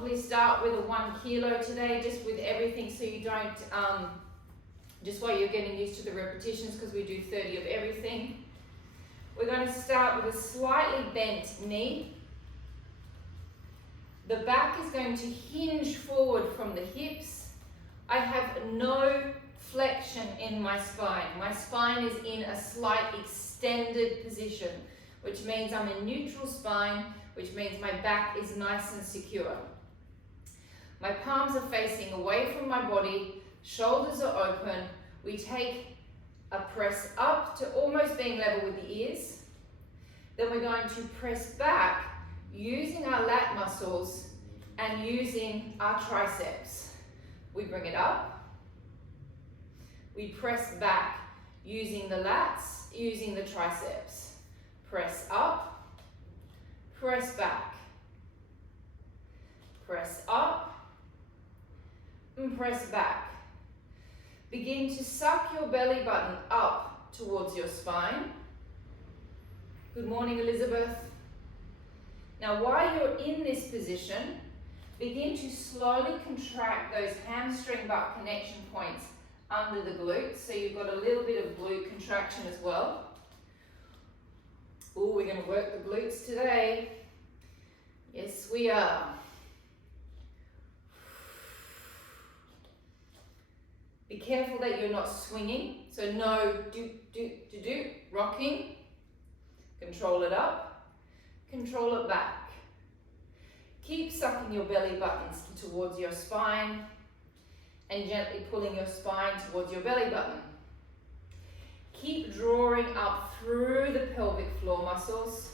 probably start with a 1 kilo today, just with everything, so you don't, just while you're getting used to the repetitions, because we do 30 of everything. We're going to start with a slightly bent knee. The back is going to hinge forward from the hips. I have no flexion in my spine. My spine is in a slight extended position, which means I'm in neutral spine, which means my back is nice and secure. My palms are facing away from my body, shoulders are open. We take a press up to almost being level with the ears. Then we're going to press back using our lat muscles and using our triceps. We bring it up. We press back using the lats, using the triceps. Press up, press back. Press up and press back. Begin to suck your belly button up towards your spine. Good morning, Elizabeth. Now, while you're in this position, begin to slowly contract those hamstring butt connection points under the glutes, so you've got a little bit of glute contraction as well. Oh, we're going to work the glutes today. Yes, we are. Be careful that you're not swinging, so no rocking. Control it up, control it back. Keep sucking your belly buttons towards your spine and gently pulling your spine towards your belly button. Keep drawing up through the pelvic floor muscles.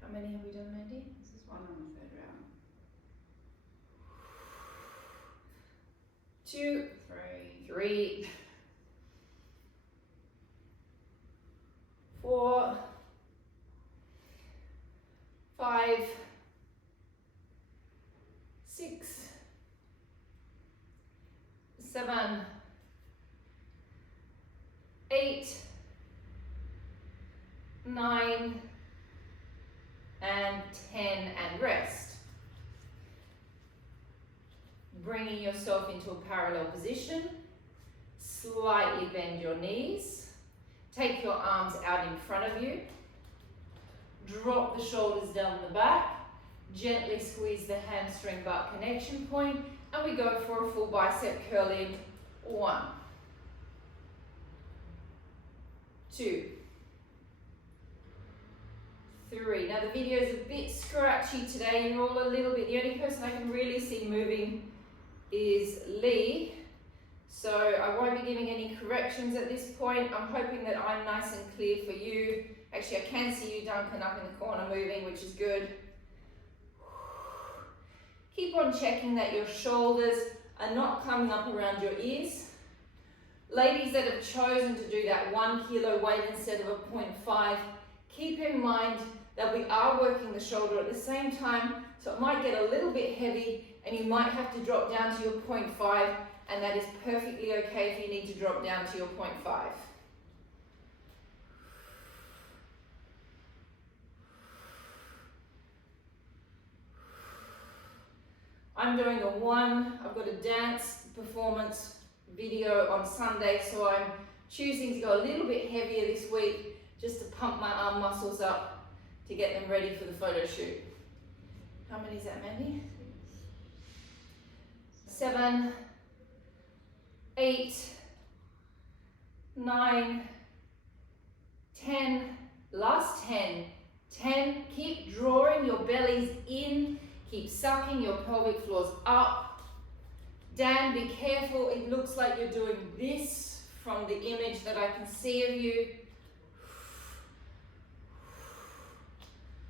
How many have we done, Mandy? This is one on the third round. 2, 3, 4, 5, 6, 7, 8, 9, and 10, and rest. Bringing yourself into a parallel position. Slightly bend your knees. Take your arms out in front of you. Drop the shoulders down the back. Gently squeeze the hamstring butt connection point, and we go for a full bicep curl in. 1, 2, 3. Now the video is a bit scratchy today. You're all a little bit, the only person I can really see moving is Lee. So I won't be giving any corrections at this point. I'm hoping that I'm nice and clear for you. Actually, I can see you, Duncan, up in the corner moving, which is good. Keep on checking that your shoulders are not coming up around your ears. Ladies that have chosen to do that 1 kilo weight instead of a 0.5, keep in mind that we are working the shoulder at the same time, so it might get a little bit heavy and you might have to drop down to your 0.5, and that is perfectly okay if you need to drop down to your 0.5. I'm doing I've got a dance performance video on Sunday, so I'm choosing to go a little bit heavier this week just to pump my arm muscles up to get them ready for the photo shoot. How many is that, Mandy? 7, 8, 9, 10, last 10. 10, keep drawing your bellies in, keep sucking your pelvic floors up. Dan, be careful, it looks like you're doing this from the image that I can see of you.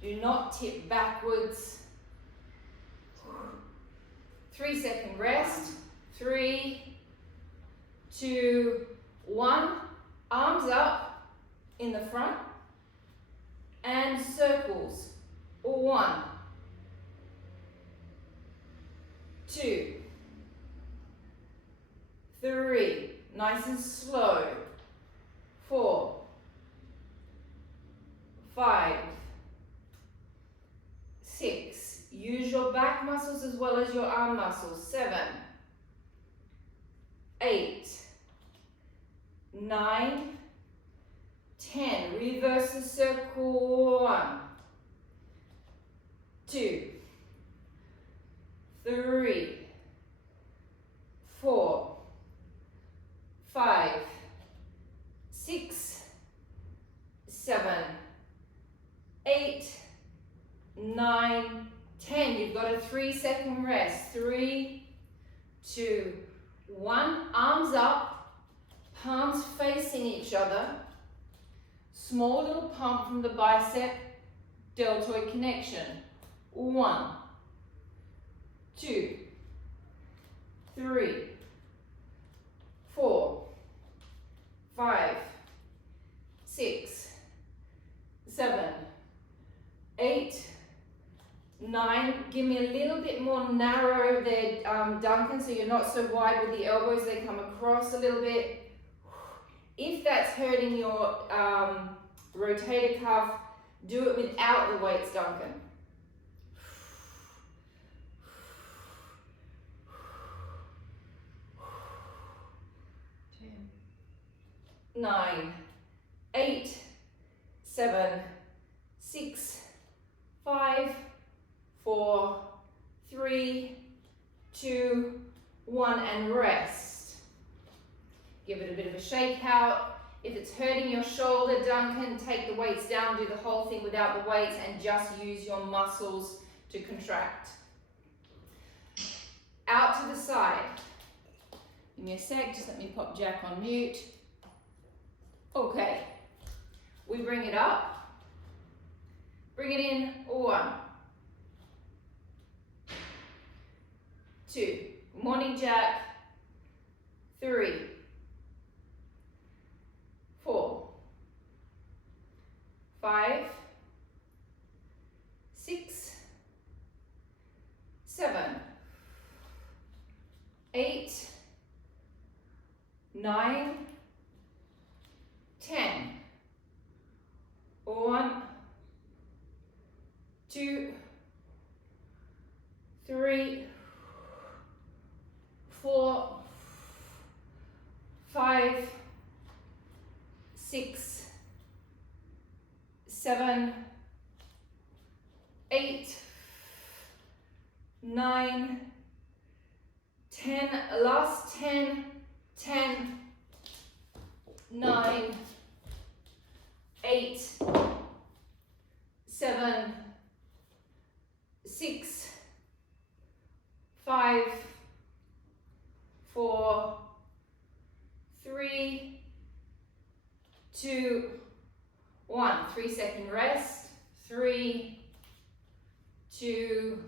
Do not tip backwards. 3-second rest. 3, 2, 1. Arms up in the front. And circles. 1, 2, 3, nice and slow, 4, 5, 6, use your back muscles as well as your arm muscles, 7, 8, 9, 10, reverse the circle, 1, 2, 3, 4, 5, 6, 7, 8, 9, 10. You've got a 3-second rest. 3, 2, 1. Arms up, palms facing each other. Small little pump from the bicep deltoid connection. 1, 2, 3, 4, 5, 6, 7, 8, 9. Give me a little bit more narrow there, Duncan, so you're not so wide with the elbows. They come across a little bit. If that's hurting your rotator cuff, do it without the weights, Duncan. 9, 8, 7, 6, 5, 4, 3, 2, 1, and rest. Give it a bit of a shake out. If it's hurting your shoulder, Duncan, take the weights down, do the whole thing without the weights, and just use your muscles to contract. Out to the side. Give me a sec, just let me pop Jack on mute. Okay, we bring it up, bring it in, 1, 2, morning Jack, 3, 4, 5, 6, 7, 8, 9, 10. 1, 2, 3, 4, 5, 6, 7, 8, 9, 10. Last 10, 10, 9, 8, 7, 6, 5, 4, 3, 2, 1. 3-second rest. 3, 2,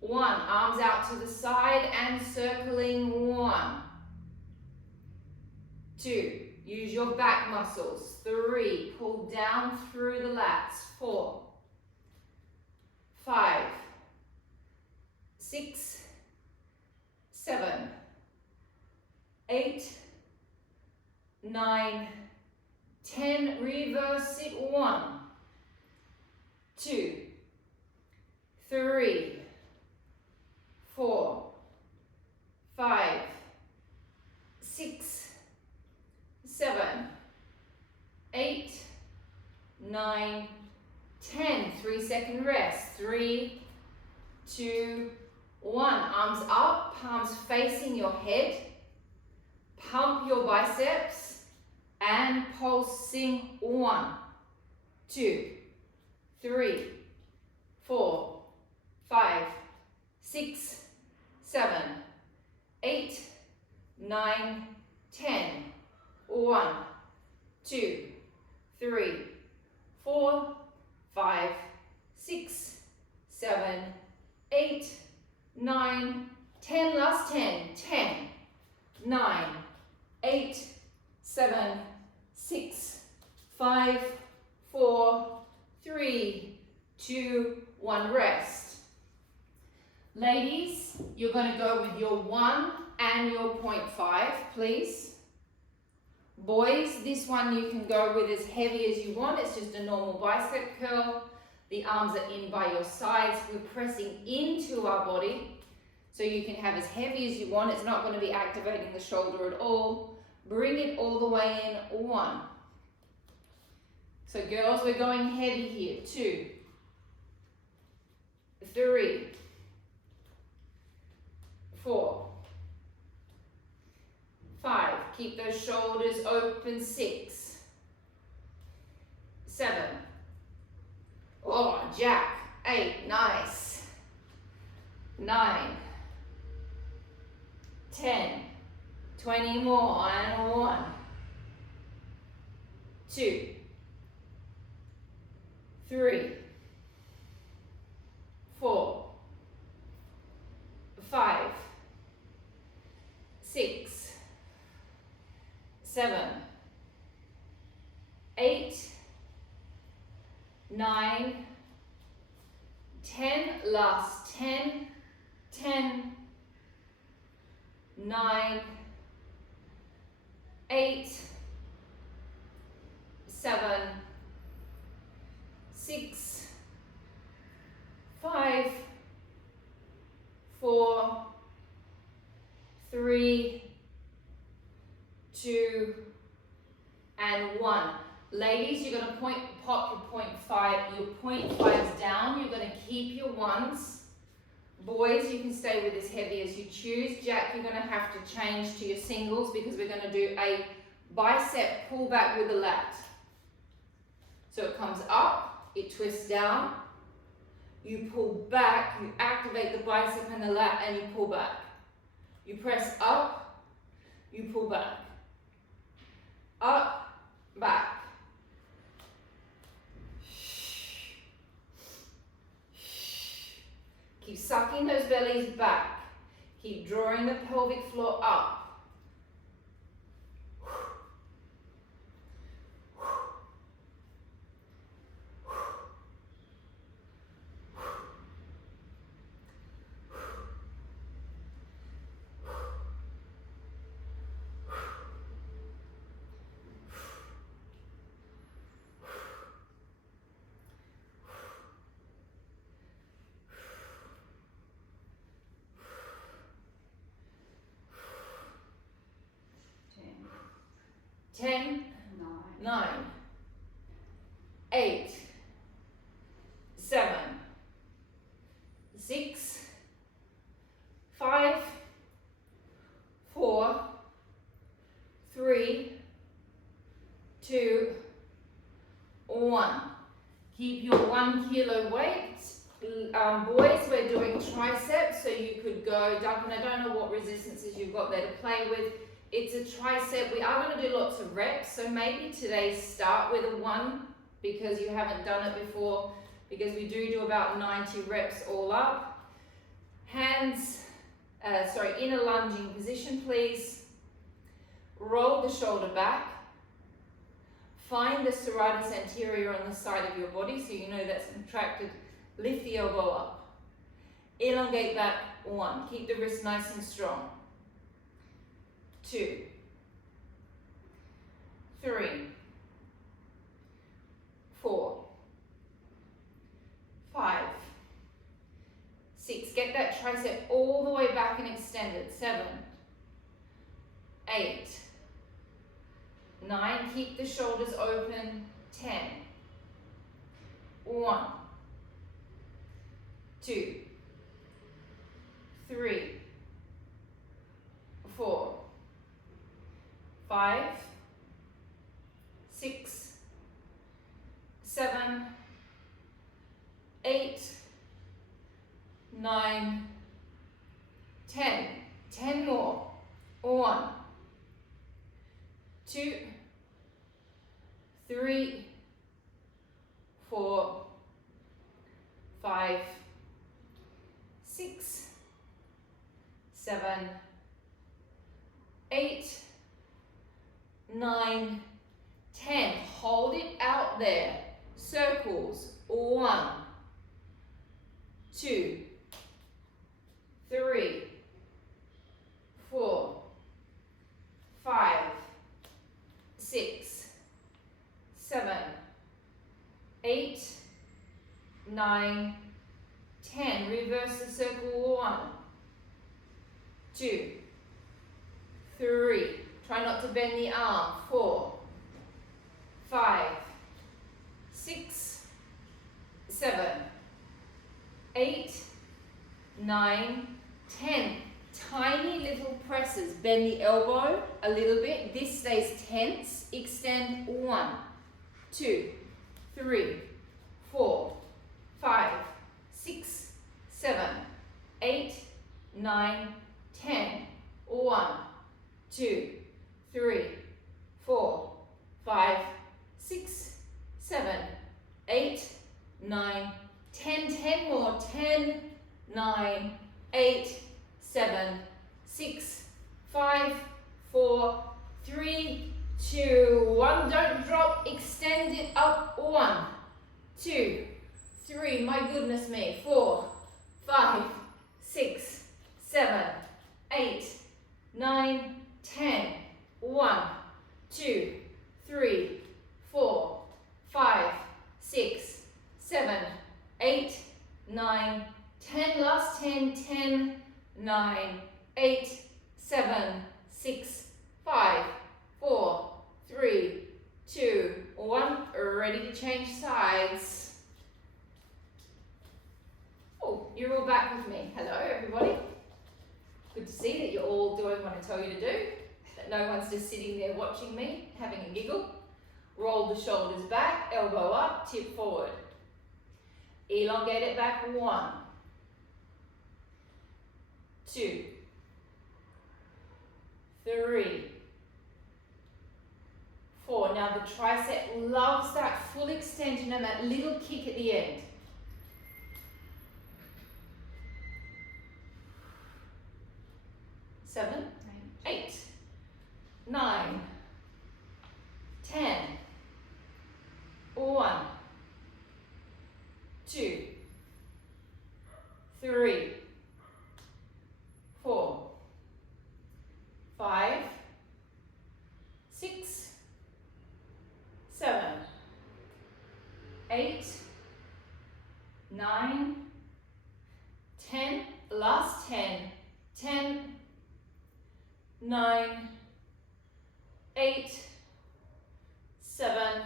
1. Arms out to the side and circling. 1, 2. Use your back muscles. 3, pull down through the lats. 4, 5, 6, 7, 8, 9, 10. Reverse it. 1, 2, 3, 4, 5, 6, 7, 8, 9, 10. 3-second rest. 3, 2, 1. Arms up, palms facing your head. Pump your biceps and pulsing. 1, 2, 3, 4, 5, 6, 7, 8, 9, 10. 1, 2, 3, 4, 5, 6, 7, 8, 9, 10. Last 10. 10, 9, 8, 7, 6, 5, 4, 3, 2, 1. Rest. Ladies, you're going to go with your 1 and your 0.5, please. Boys, this one you can go with as heavy as you want. It's just a normal bicep curl. The arms are in by your sides. We're pressing into our body. So you can have as heavy as you want. It's not going to be activating the shoulder at all. Bring it all the way in. 1. So girls, we're going heavy here. 2, 3, 4, 5. Keep those shoulders open. 6, 7. Oh, jack. 8. Nice. 9, 10, 20 more, and 1, 2, 3, 4, 5, 6, 7, 8, 9, 10, last 10, 10, 9, 8, 7, 6, 5, 4, 3, 2, and 1. Ladies, you're going to pop your 0.5, your 0.5s down. You're going to keep your 1s. Boys, you can stay with as heavy as you choose. Jack, you're going to have to change to your singles because we're going to do a bicep pull back with the lat. So it comes up, it twists down, you pull back, you activate the bicep and the lat, and you pull back. You press up, you pull back. Up, back. Keep sucking those bellies back. Keep drawing the pelvic floor up. Ten, 9, 8, 7, 6, 5, 4, 3, 2, 1. Keep your 1 kilo weight. Boys, we're doing triceps, so you could go, Duncan, I don't know what resistances you've got there to play with. It's a tricep. We are going to do lots of reps, so maybe today start with a 1 because you haven't done it before, because we do about 90 reps all up. Hands, in a lunging position, please. Roll the shoulder back. Find the serratus anterior on the side of your body so you know that's contracted. Lift the elbow up. Elongate back. 1. Keep the wrist nice and strong. 2, 3, 4, 5, 6. Get that tricep all the way back and extended. 7, 8, 9. Keep the shoulders open. 10, 1, 2, 3, 4, 5, 6, 7, 8, 9, 10. 10 more. 1, 2, 3, 4, 5, 6, 7, 8, 9, 10. Hold it out there. Circles. 1, 2, circle. 1, 2, 3. Try not to bend the arm. 4, 5, 6, 7, 8, 9, 10. Tiny little presses. Bend the elbow a little bit. This stays tense. Extend. 1, 2, 3, 4, 5, 6, 7, 8, 9, 10. 1, 2, 3, 4, 5, 6, 7, 8, 9, 10. 10 more. 10, 9, 8, 7, 6, 5, 4, 3, 2, 1. Don't drop. Extend it up. 1, 2, 3. My goodness me. 4, 5, 6, 7, 8, 9, 10. 1, 2, 3, 4, 5, 6, 7, 8, 9, 10. Last 10. 10, 9, 8, 7, 6, 5, 4, 3, 2, 1. Ready to change sides. Oh, you're all back with me. Hello, everybody. Good to see that you're all doing what I tell you to do. That no one's just sitting there watching me, having a giggle. Roll the shoulders back, elbow up, tip forward. Elongate it back. 1, 2, 3, 4. Now the tricep loves that full extension and that little kick at the end. 7, 8, 9, 10. 1, 2, 3, 4, 5, 6, 7, 8, 9, 10. Last 10. 10, 9, 8, 7,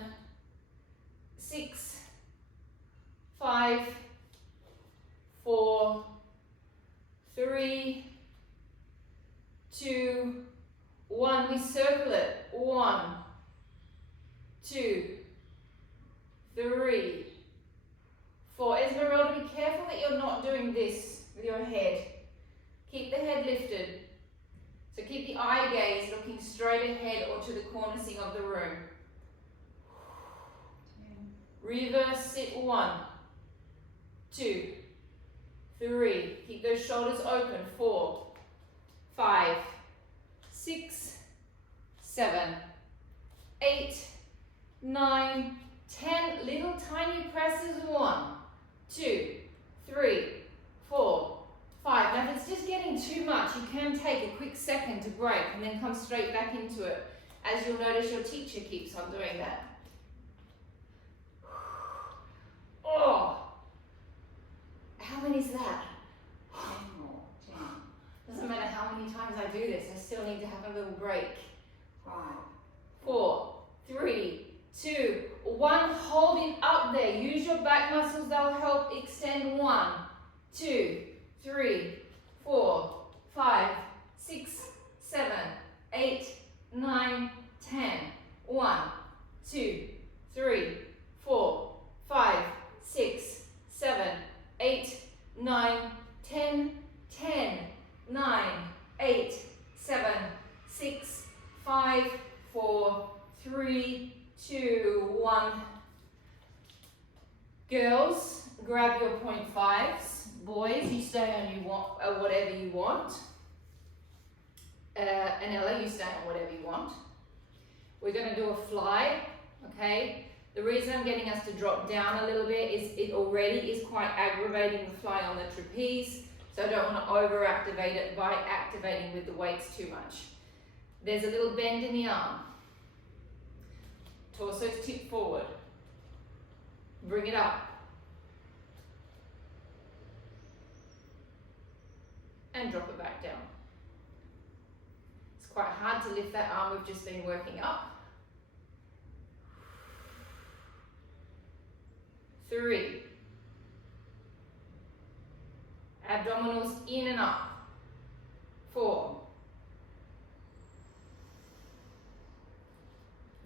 6, 5, 4, 3, 2, 1. We circle it. 1, 2, 3, 4. Esmeralda, be careful that you're not doing this with your head. Keep the head lifted. So keep the eye gaze looking straight ahead or to the cornicing of the room. Reverse sit. 1, 2, 3. Keep those shoulders open. 4, 5, 6, 7, 8, 9, 10. Little tiny presses. 1, 2, 3, 4, 5. Now if it's just getting too much, you can take a quick second to break and then come straight back into it. As you'll notice, your teacher keeps on doing that. Oh, how many is that? 10 more. 10. Doesn't matter how many times I do this, I still need to have a little break. 5. 4, 3, 2, 1. Hold it up there. Use your back muscles, they'll help extend. 1, 2, 3, 4, 5, 6, 7, 8, 9, 10. 1, 2, 3, 4, 5, 6, 7, 8, 9, 10. 10, 9, 8, 7, 6, 5, 4, 3, 2, 1. Girls, grab your 0.5s. Boys, you stay on whatever you want. Anella, you stay on whatever you want. We're going to do a fly, okay? The reason I'm getting us to drop down a little bit is it already is quite aggravating the fly on the trapeze, so I don't want to over-activate it by activating with the weights too much. There's a little bend in the arm. Torso's tip forward. Bring it up. and drop it back down. It's quite hard to lift that arm we've just been working up. 3. Abdominals in and up. 4.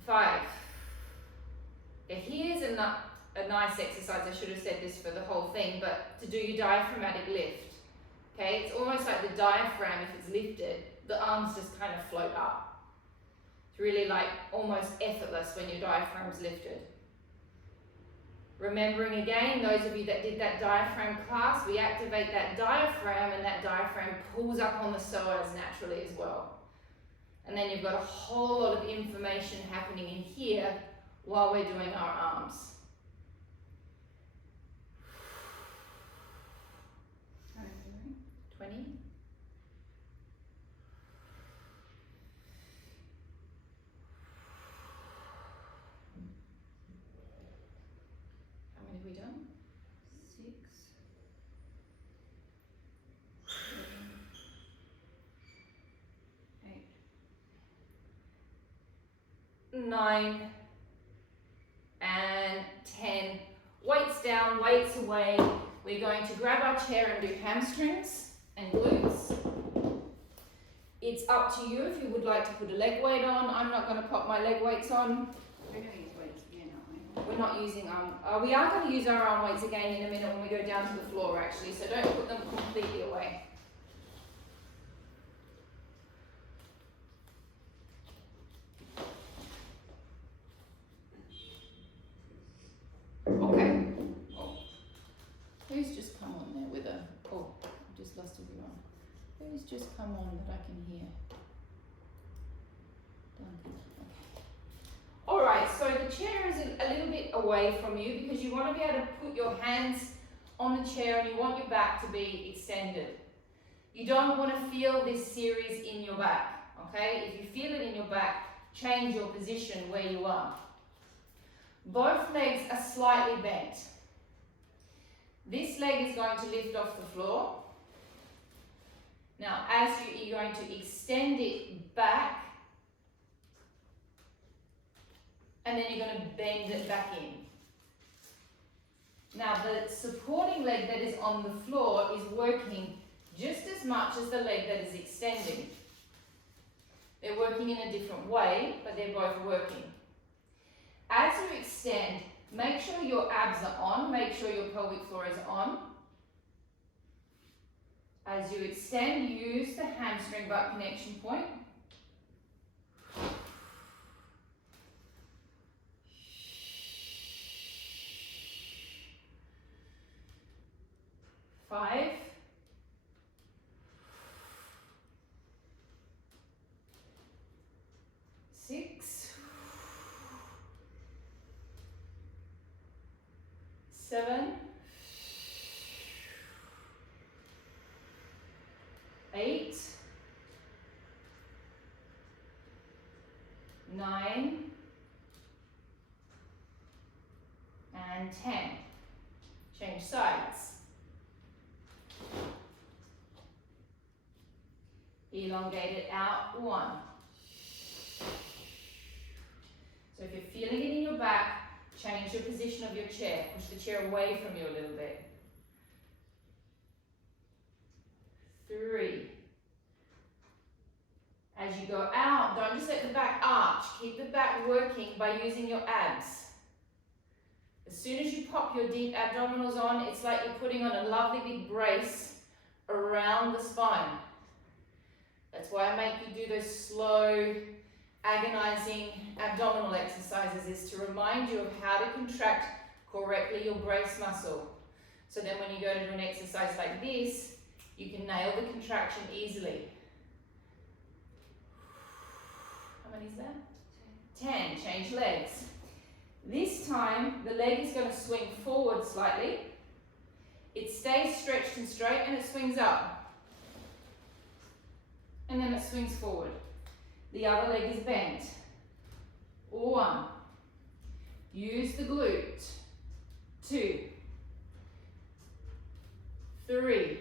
5. Now here's a nice exercise. I should have said this for the whole thing, but to do your diaphragmatic lift. Okay, it's almost like the diaphragm, if it's lifted, the arms just kind of float up. It's really like almost effortless when your diaphragm's lifted. Remembering again, those of you that did that diaphragm class, we activate that diaphragm and that diaphragm pulls up on the psoas naturally as well. And then you've got a whole lot of information happening in here while we're doing our arms. 20. How many have we done? 6, 7, 8, 9 and 10. Weights down, weights away. We're going to grab our chair and do hamstrings and glutes. It's up to you if you would like to put a leg weight on. I'm not going to pop my leg weights on. we're going to use weights again, aren't We're not using we are going to use our arm weights again in a minute when we go down to the floor actually, so don't put them completely away. Okay. Oh. Who's just come on there with a, oh, I've just lost everyone. Who's just come on that I can hear? Duncan. Okay. Alright, so the chair is a little bit away from you because you want to be able to put your hands on the chair and you want your back to be extended. You don't want to feel this series in your back, okay? If you feel it in your back, change your position where you are. Both legs are slightly bent. This leg is going to lift off the floor. Now, as you're going to extend it back, and then you're going to bend it back in. Now, the supporting leg that is on the floor is working just as much as the leg that is extending. They're working in a different way, but they're both working. As you extend, make sure your abs are on, make sure your pelvic floor is on. As you extend, use the hamstring butt connection point. Five. 6. 7. 8. 9. And 10. Change sides. Elongate it out. 1. So if you're feeling it in your back, change your position of your chair. Push the chair away from you a little bit. 3. As you go out, don't just let the back arch. Keep the back working by using your abs. As soon as you pop your deep abdominals on, it's like you're putting on a lovely big brace around the spine. That's why I make you do those slow, agonizing abdominal exercises, is to remind you of how to contract correctly your brace muscle. So then when you go to do an exercise like this, you can nail the contraction easily. How many is that? 10. Change legs. This time, the leg is going to swing forward slightly. It stays stretched and straight and it swings up. And then it swings forward. The other leg is bent. 1. Use the glute. 2. 3.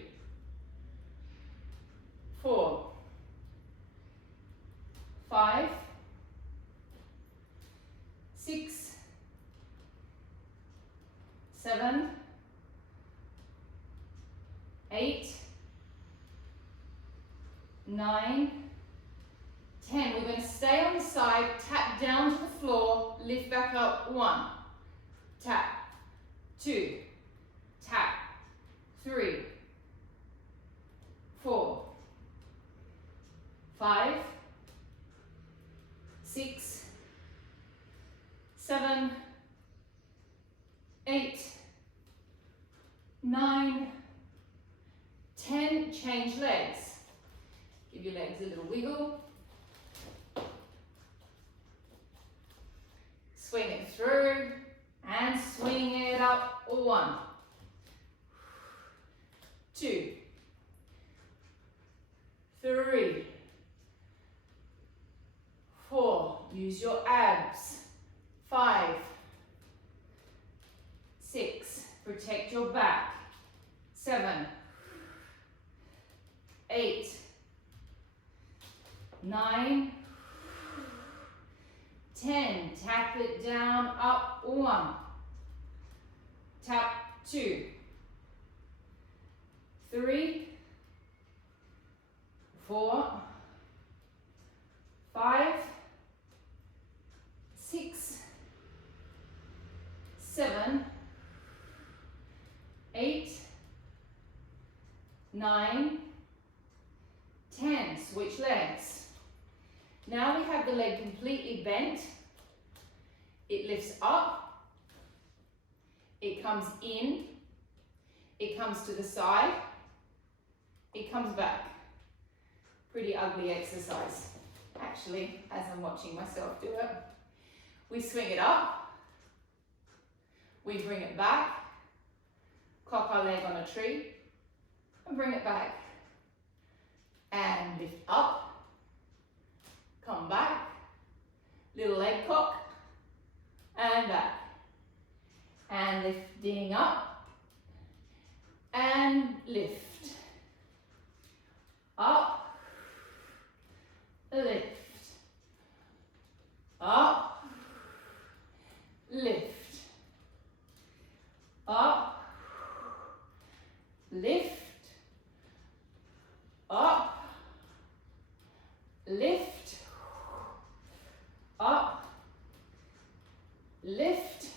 9, 10. We're going to stay on the side, tap down to the floor, lift back up. 1, tap, 2, tap, 3, 4, 5, 6, 7, 8, 9, 10. Change legs. Give your legs a little wiggle. Swing it through and swing it up. 1, 2, 3, 4. Use your abs. 5, 6. Protect your back. 7, 8, 9, 10. Tap it down, up. 1, tap, 2, 3, 4, 5, 6, 7, 8, 9, 10. Switch legs. Now we have the leg completely bent. It lifts up. It comes in. It comes to the side. It comes back. Pretty ugly exercise, actually, as I'm watching myself do it. We swing it up. We bring it back. Cock our leg on a tree. And bring it back. And lift up. Come back. Little leg cock. And back. And lifting up. And lift. Up. Lift. Up. Lift. Up. Lift. Up. Lift. Up. Lift.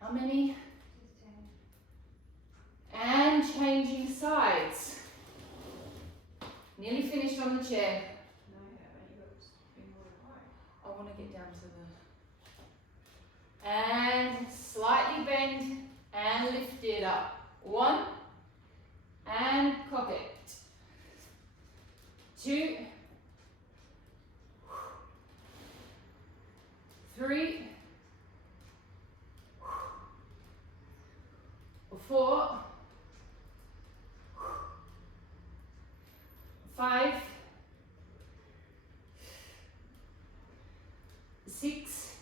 How many? And changing sides. Nearly finished on the chair. I want to get down to the... And slightly bend and lift it up. 1. And cock it. 2. 3. 4. 5. 6.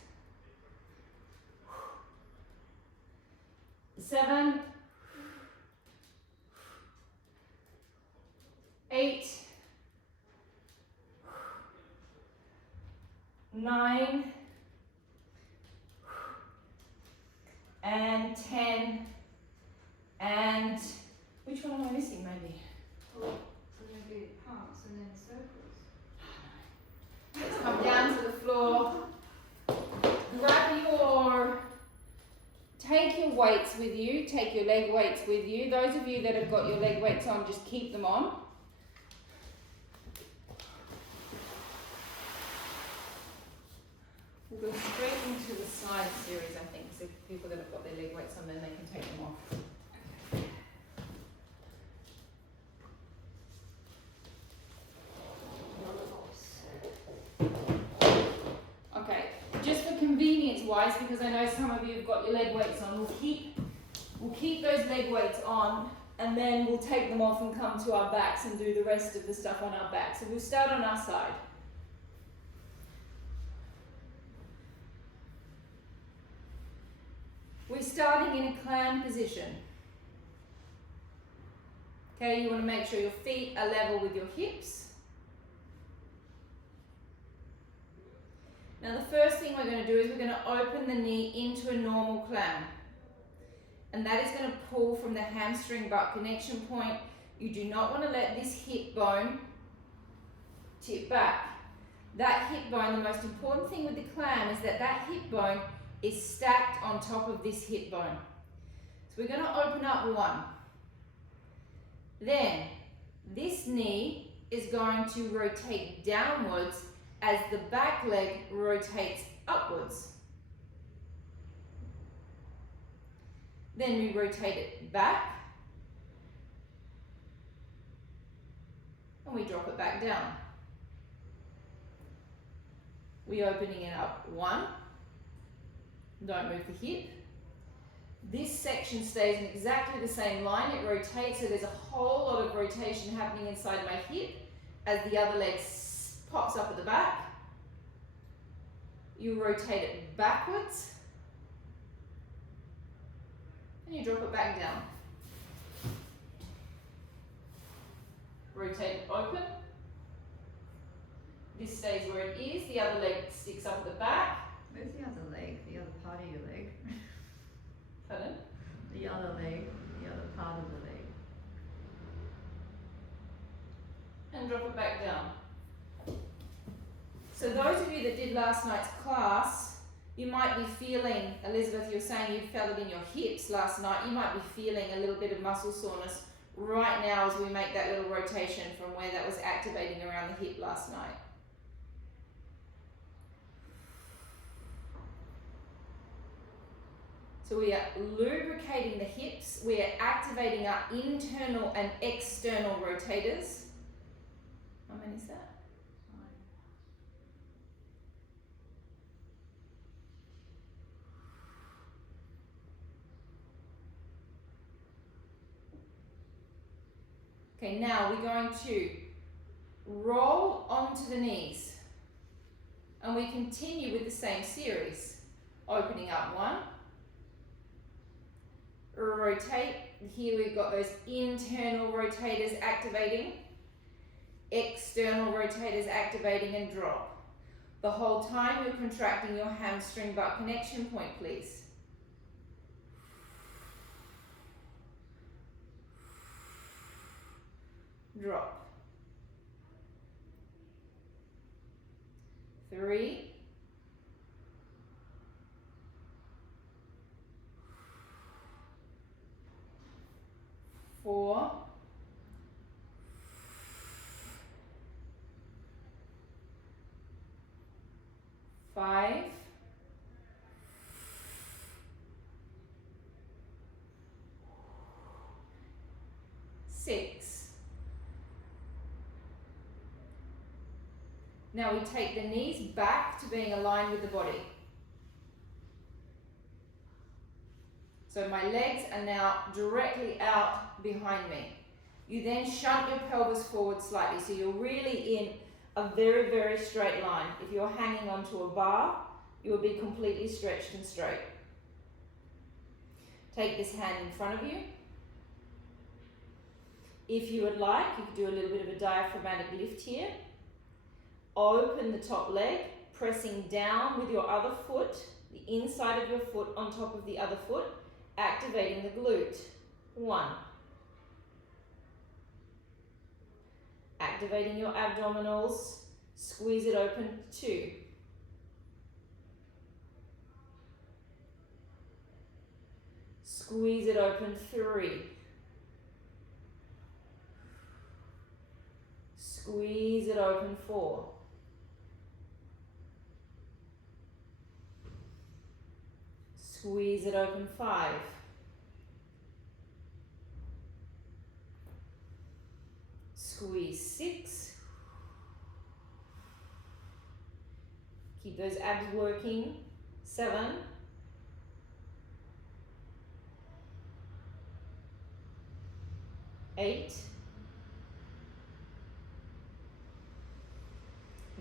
7. 8. 9. And 10. And which one am I missing, maybe? We're going to do parts and then circles. Let's come down to the floor. Grab your, take your weights with you, take your leg weights with you. Those of you that have got your leg weights on, just keep them on. We'll go straight into the side series, I think, so people that have got their leg weights on, then they can take them off. Okay, just for convenience wise, because I know some of you have got your leg weights on, we'll keep those leg weights on, and then we'll take them off and come to our backs and do the rest of the stuff on our back. So we'll start on our side. We're starting in a clam position. Okay, you want to make sure your feet are level with your hips. Now the first thing we're going to do is we're going to open the knee into a normal clam. And that is going to pull from the hamstring butt connection point. You do not want to let this hip bone tip back. That hip bone, the most important thing with the clam is that that hip bone is stacked on top of this hip bone. So we're going to open up one. Then this knee is going to rotate downwards as the back leg rotates upwards. Then we rotate it back and we drop it back down. We're opening it up one, don't move the hip. This section stays in exactly the same line, it rotates, so there's a whole lot of rotation happening inside my hip as the other leg pops up at the back. You rotate it backwards and you drop it back down. Rotate it open. This stays where it is, the other leg sticks up at the back. Where's the other leg? The other part of your leg? Pardon? The other leg, the other part of the leg. And drop it back down. So those of you that did last night's class, you might be feeling, Elizabeth, you're saying you felt it in your hips last night, you might be feeling a little bit of muscle soreness right now as we make that little rotation from where that was activating around the hip last night. So we are lubricating the hips, we are activating our internal and external rotators. How many is that? 5. Okay, now we're going to roll onto the knees and we continue with the same series. Opening up one, rotate, here we've got those internal rotators activating, external rotators activating and drop. The whole time you're contracting your hamstring butt connection point, please. Drop. 3. 4. 5. 6. Now we take the knees back to being aligned with the body. So my legs are now directly out behind me. You then shunt your pelvis forward slightly, so you're really in a very, very straight line. If you're hanging onto a bar, you will be completely stretched and straight. Take this hand in front of you. If you would like, you could do a little bit of a diaphragmatic lift here. Open the top leg, pressing down with your other foot, the inside of your foot on top of the other foot, activating the glute. 1. Activating your abdominals, squeeze it open. 2. Squeeze it open. 3. Squeeze it open. 4. Squeeze it open. 5. Squeeze. 6. Keep those abs working. 7. 8.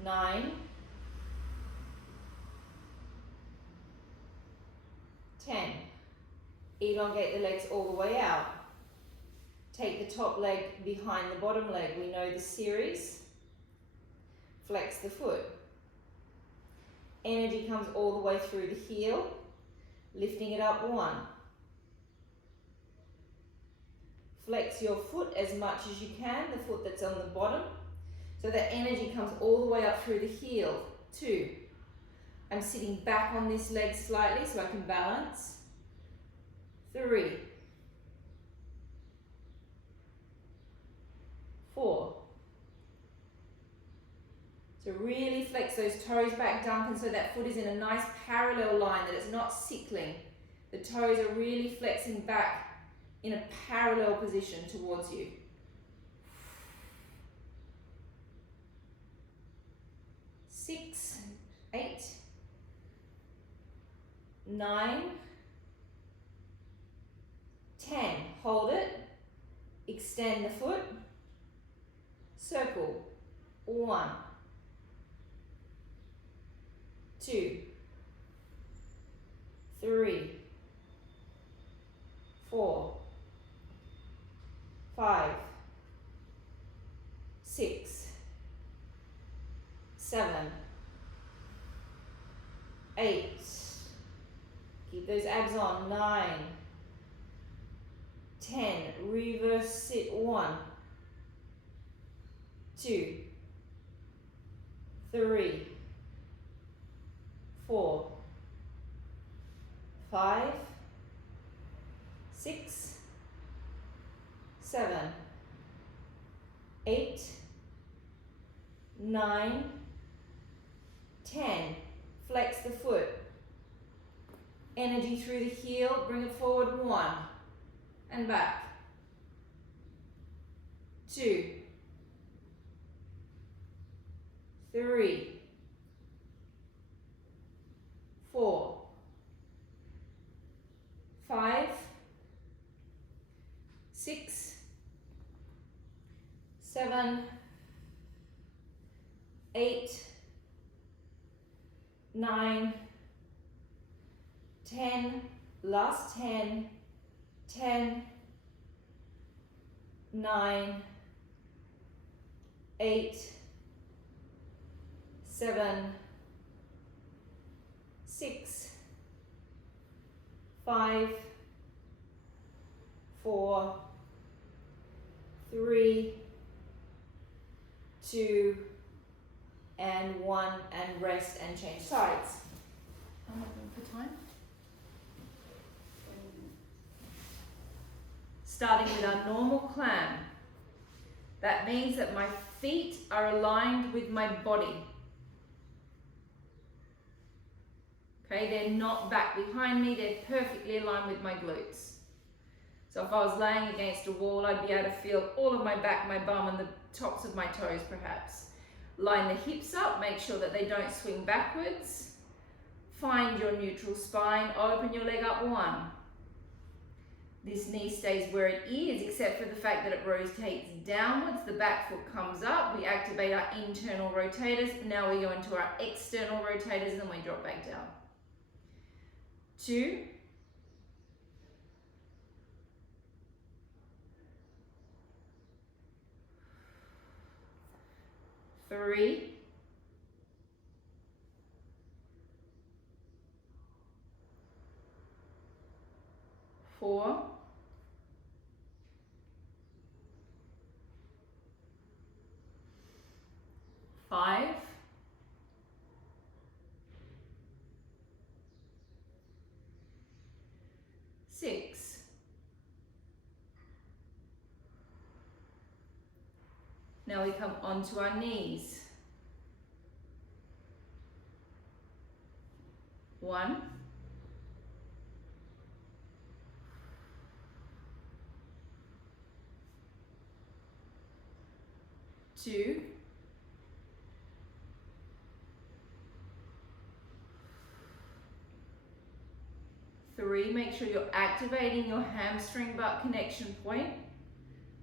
9. 10. Elongate the legs all the way out. Take the top leg behind the bottom leg. We know the series. Flex the foot. Energy comes all the way through the heel, lifting it up. 1. Flex your foot as much as you can, the foot that's on the bottom. So that energy comes all the way up through the heel. 2. I'm sitting back on this leg slightly so I can balance. 3. 4. So really flex those toes back, Duncan, so that foot is in a nice parallel line, that it's not sickling. The toes are really flexing back in a parallel position towards you. 6, 8, 9, 10. Hold it. Extend the foot. Circle. 1, 2, 3, 4, 5, 6, 7, 8. Keep those abs on. 9, 10. Reverse sit. 1, 2, 3, 4, 5, 6, 7, 8, 9, 10. Flex the foot. Energy through the heel. Bring it forward. 1 and back. 2, 3, 4, 5, 6, 7, 8, 9, 10, last 10, 10, 9, 8, 7, 6, 5, 4, 3, 2, and 1, and rest and change sides. I'm open for time. Starting with our normal climb. That means that my feet are aligned with my body. Okay, they're not back behind me, they're perfectly aligned with my glutes. So if I was laying against a wall, I'd be able to feel all of my back, my bum, and the tops of my toes perhaps. Line the hips up, make sure that they don't swing backwards. Find your neutral spine, open your leg up. 1. This knee stays where it is, except for the fact that it rotates downwards. The back foot comes up. We activate our internal rotators. Now we go into our external rotators and we drop back down. 2. 3. 4. 5. 6. Now we come onto our knees. 1. 2. 3. Make sure you're activating your hamstring butt connection point.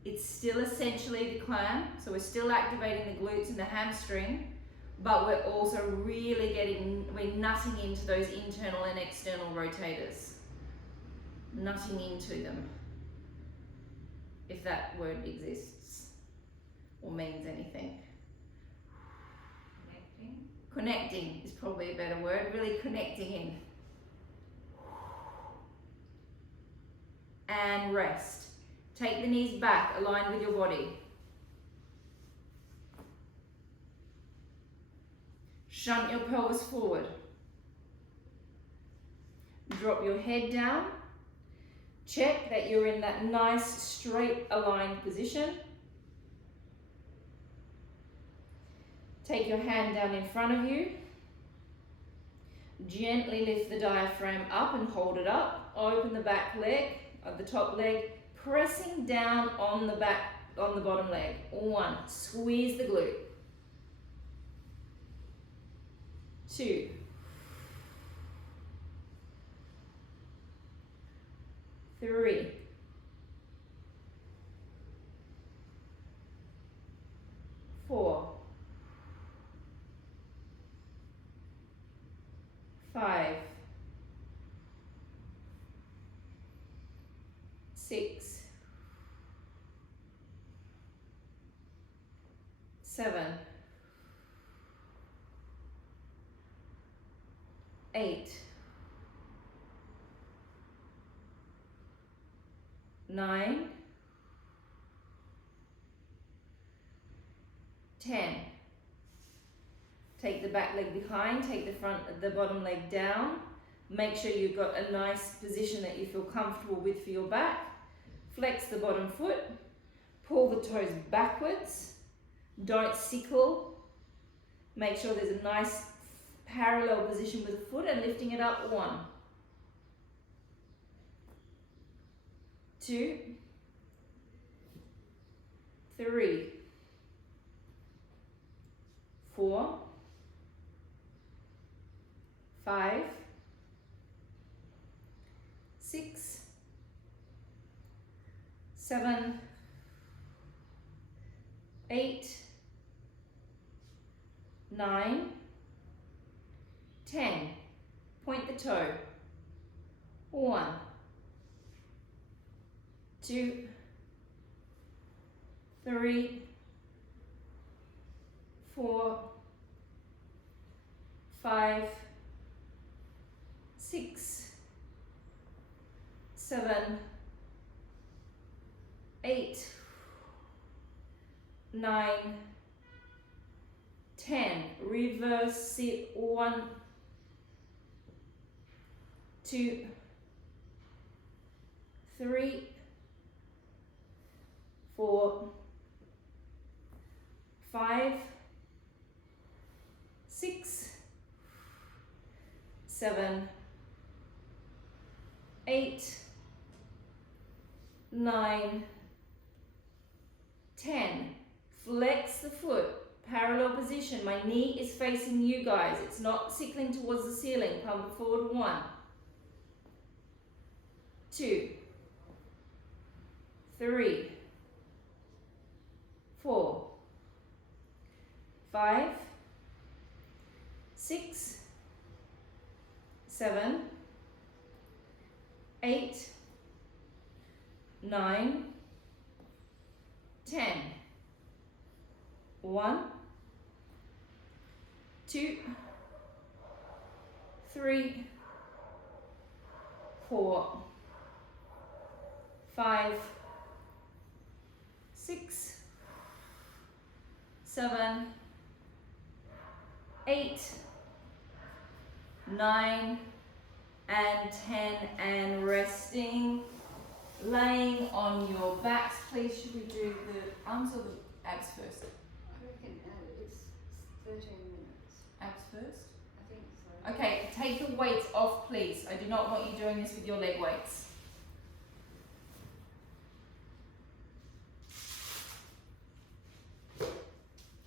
It's still essentially the climb, so we're still activating the glutes and the hamstring, but we're also really we're nutting into those internal and external rotators. Nutting into them, if that word exists or means anything. Connecting is probably a better word, really connecting in. And rest. Take the knees back, align with your body. Shunt your pelvis forward. Drop your head down. Check that you're in that nice straight aligned position. Take your hand down in front of you. Gently lift the diaphragm up and hold it up. Open the back leg, the top leg, pressing down on the bottom leg. 1, squeeze the glute. 2, 3, 4, 5, 6, 7, 8, 9, 10. Take the back leg behind, take the bottom leg down. Make sure you've got a nice position that you feel comfortable with for your back. Flex the bottom foot, pull the toes backwards. Don't sickle. Make sure there's a nice parallel position with the foot and lifting it up. 1, 2, 3, 4, 5, 6, 7, 8, 9, 10. Point the toe. 1, 2, 3, 4, 5, 6, 7, 8, 9, 10. Reverse sit. 1, 2, 3, 4, 5, 6, 7, 8, 9, 10. Flex the foot, parallel position. My knee is facing you guys. It's not sickling towards the ceiling. Come forward. 1, 2, 3, 4, 5, 6, 7, 8, 9, 10. 1, 2, 3, 4, 5, 6, 7, 8, 9, and 10, and resting, laying on your backs. Please, should we do the arms or the abs first? I reckon it's 13 minutes. Abs first? I think so. Okay, take the weights off, please. I do not want you doing this with your leg weights.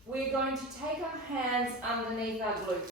We're going to take our hands underneath our glutes.